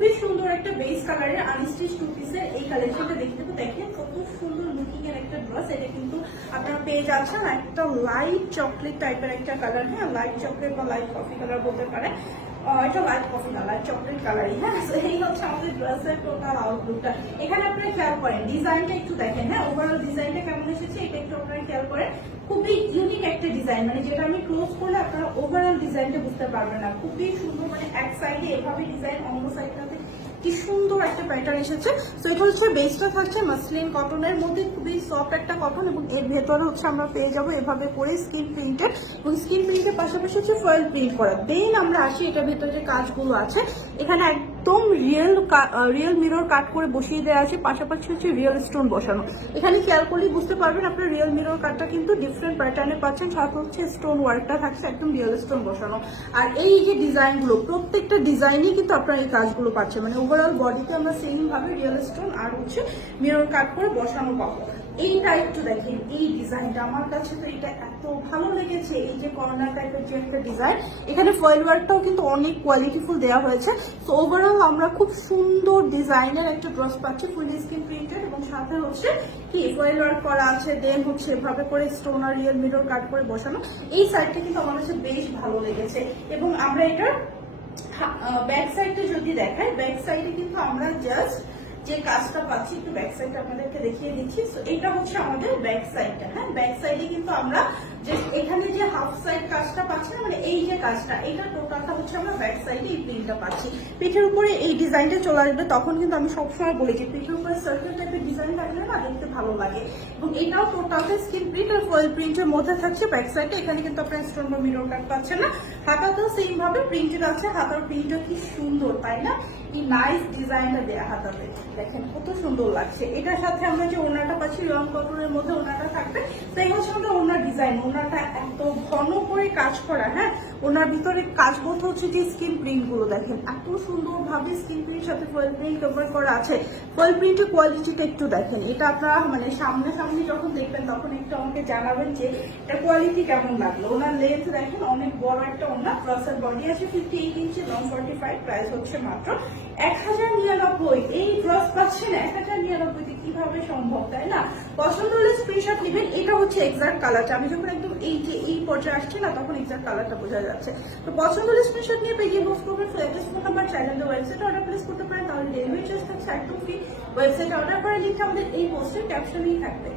খুবই সুন্দর একটা বেস কালারের আনস্টিচ টু পিসের এই কালেকশনটা দেখতে তো দেখেন কত সুন্দর লুকিং এর একটা ড্রেস। এটা কিন্তু আপনারা পেয়ে যাচ্ছেন একটা লাইট চকলেট টাইপের একটা কালার, হ্যাঁ লাইট চকলেট বা লাইট কফি কালার বলতে পারে। এটা লাইট কফি কালার, চকলেট কালারই, হ্যাঁ। এই হচ্ছে আমাদের ড্রেসের টোটাল আউটলুকটা। এখানে আপনারা খেয়াল করেন ডিজাইনটা একটু দেখেন, হ্যাঁ ওভারঅল ডিজাইনটা কেমন এসেছে এটা একটু আপনারা খেয়াল করেন। খুবই ইউনিক একটা ডিজাইন, মানে যেটা আমি ক্লোজ করলে আপনারা ওভারঅল ডিজাইনটা বুঝতে পারবেন না। খুবই সুন্দর, মানে এক সাইডে এভাবে ডিজাইন, অন্য সাইডটাতে কি সুন্দর একটা প্যাটার্ন এসেছে। তো এটা হচ্ছে বেসটা থাকছে মাসলিন কটনের মধ্যে, খুবই সফট একটা কটন, এবং এর ভেতরে হচ্ছে আমরা পেয়ে যাবো এভাবে করে স্কিন প্রিন্টেড, এবং স্কিন প্রিন্টের পাশাপাশি হচ্ছে ফয়েল প্রিন্ট করা। দেন আমরা আসি এটার ভেতরে যে কাজগুলো আছে, এখানে একদম রিয়েল মিরর কাট করে বসিয়ে দেওয়া আছে, পাশাপাশি হচ্ছে রিয়েল স্টোন বসানো। এখানে খেয়াল করলেই বুঝতে পারবেন আপনার রিয়েল মিরর কাটটা কিন্তু ডিফারেন্ট প্যাটার্নে পাচ্ছেন, সাথে হচ্ছে স্টোন ওয়ার্কটা থাকছে একদম রিয়েল স্টোন বসানো। আর এই যে ডিজাইনগুলো প্রত্যেকটা ডিজাইনই কিন্তু আপনারা এই কাজগুলো পাচ্ছেন, মানে ওভারঅল বডিতে আমরা সেম ভাবে রিয়েল স্টোন আর হচ্ছে মিরর কাট করে বসানো পাবো। এইটা একটু দেখেন, এই ডিজাইনটা আমার কাছে তো এটা এত ভালো লেগেছে। এই যে কর্নার টাইপের যে একটা ডিজাইন, এখানে ফয়েল ওয়ার্কটাও কিন্তু অনেক কোয়ালিটিফুল দেওয়া হয়েছে। তো ওভারঅল আমরা খুব সুন্দর ডিজাইনের একটা ড্রেস পাচ্ছি, ফুল স্ক্রিন প্রিন্টেড, এবং সাথে হচ্ছে কি ফয়েল ওয়ার্ক করা আছে। দেন হচ্ছে এভাবে করে স্টোন আর রিয়েল মিরর কাট করে বসানো। এই সাইডটা কিন্তু আমার কাছে বেশ ভালো লেগেছে। এবং আমরা এটার ব্যাক সাইডটা যদি দেখাই, ব্যাক সাইডে কিন্তু আমরা জাস্ট যে কাজটা পাচ্ছি, একটু ব্যাক সাইডটা আপনাদেরকে দেখিয়ে দিচ্ছি। এটা হচ্ছে আমাদের ব্যাক সাইডটা, হ্যাঁ ব্যাক সাইডে কিন্তু আমরা যে এখানে যে হাফ সাইড কাজটা পাচ্ছি না, মানে এই যে কাজটা, এটা টোটালটা হচ্ছে আমরা ব্যাক সাইডে এই প্রিন্টটা পাচ্ছি। পিঠের উপরে এই ডিজাইনটা চলে আসবে, তখন কিন্তু আমি সবসময় বলি যে পিঠের উপরে সার্কেল টাইপের ডিজাইন থাকলে না দেখতে ভালো লাগে। এবং এটাও টোটালটা স্কিন প্রিন্ট আর ফয়েল প্রিন্টের মধ্যে থাকছে ব্যাক সাইডে। এখানে কিন্তু আপনার স্টোন বা মিরর কাট পাচ্ছেন না। হাতাতেও সেম ভাবে প্রিন্টেড আছে, হাতার প্রিন্টটা কি সুন্দর তাই না, এই নাইস ডিজাইনটা দেয়া হাতাতে দেখেন কত সুন্দর লাগছে। এটার সাথে আমরা যে ওড়নাটা পাচ্ছি লং কটনের মধ্যে ওড়নাটা থাকবে। তাই হচ্ছে আমাদের ওড়নার ডিজাইন, ওড়নাটা এত ঘন করে কাজ করা, হ্যাঁ ওনার ভিতরে কাজ বলতে হচ্ছে যে স্কিন প্রিন্ট গুলো দেখেন এত সুন্দর ভাবে স্কিন প্রিন্ট সাথে ফয়েল প্রিন্ট কভার করা আছে। ফয়েল প্রিন্টের কোয়ালিটিটা একটু দেখেন, এটা আপনারা মানে সামনাসামনি যখন দেখবেন তখন একটু আমাকে জানাবেন যে এটা কোয়ালিটি কেমন লাগলো। ওনার লেন্থ দেখেন অনেক বড় একটা ওনার, প্লাসের বডি আছে 58 ইঞ্চি, লং 45, প্রাইস হচ্ছে মাত্র 1099। এই ড্রেস পাচ্ছেন 1099 কিভাবে সম্ভব তাই না? পছন্দ হলে স্ক্রিনশট নেবেন। এটা হচ্ছে এক্সাক্ট কালারটা, আমি যখন একদম এই যে এই পর্যায়ে আসছে না তখন এক্সাক্ট কালারটা বোঝা যাচ্ছে। তো পছন্দ হলে স্ক্রিনশট নিয়ে পেয়ে বুক করবেন। ফ্ল্যাটেস্ট ফোন নাম্বার চাইলে ওয়েবসাইটে অর্ডার প্লেস করতে পারেন, তাহলে ডেলিভারি চার্জ থাকছে একদম ফ্রি। ওয়েবসাইটে অর্ডার করার লিঙ্ক আমাদের এই পোস্টের ক্যাপশনেই থাকবে।